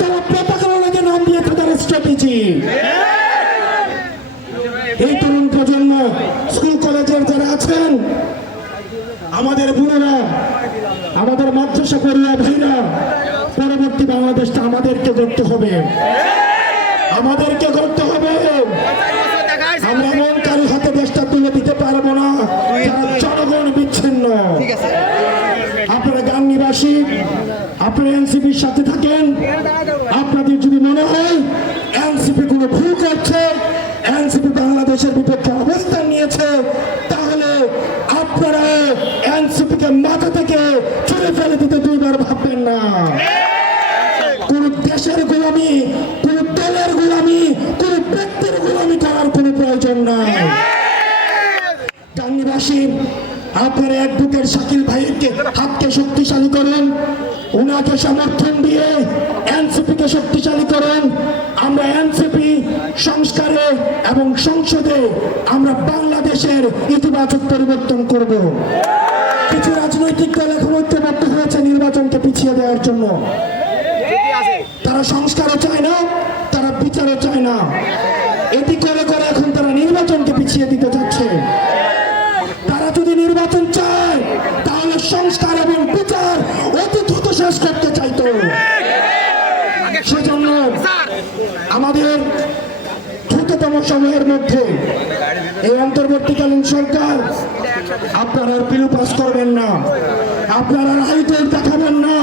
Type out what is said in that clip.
তারা পতাকাকে নাম দিয়েছে তাদের স্ট্র্যাটেজি। এই তরুণ প্রজন্ম, স্কুল কলেজের যারা আছেন, আমাদের বোনেরা, আমাদের মাদ্রাসা পড়ুয়া ভাইরা, পরবর্তী বাংলাদেশটা আমাদেরকে করতে হবে, আমাদেরকে করতে হবে। আমরা এমন কারো হাতে দেশটা তুলে দিতে পারবো না যারা জনগণ বিচ্ছিন্ন। আপনারা গাংনীবাসী, আপনারা এনসিপির সাথে থাকেন। আপনাদের যদি মনে হয় এনসিপি কোনো ভুল করছে, এনসিপি বাংলাদেশের বিপক্ষে অবস্থান নিয়েছে, তাহলে আপনারা এনসিপি কে মাথা থেকে ছুঁড়ে ফেলে দিতে দুইবার ভাববেন না। কোন দেশের গোলামি, কোন দলের গোলামি, কোন ব্যক্তির গোলামি করার কোনো প্রয়োজন নাই। গাংনীবাসী, আপনারা অ্যাডভোকেট শাকিল ভাইকে হাতকে শক্তিশালী করেন, ওনাকে সমর্থন দিয়ে এনসিপি কে শক্তিশালী করেন। আমরা এনসিপি সংস্কারে এবং সংসদে আমরা বাংলাদেশের ইতিবাচক পরিবর্তন করব। কিছু রাজনৈতিক দল এখন ঐক্যবদ্ধ হয়েছে নির্বাচনকে পিছিয়ে দেওয়ার জন্য। তারা সংস্কারও চায় না, তারা বিচারও চায় না। এটি করে করে এখন তারা নির্বাচনকে পিছিয়ে দিতে যাচ্ছে। তারা যদি নির্বাচন চায় তাহলে সংস্কার এবং বিচার অতি দ্রুত শেষ করতে চাইতো। সেজন্য আমাদের দ্রুততম সময়ের মধ্যে এই অন্তর্বর্তীকালীন সরকার, আপনারা আর পিলু পাস করবেন না, আপনারা আর হাইকোর্ট দেখাবেন না,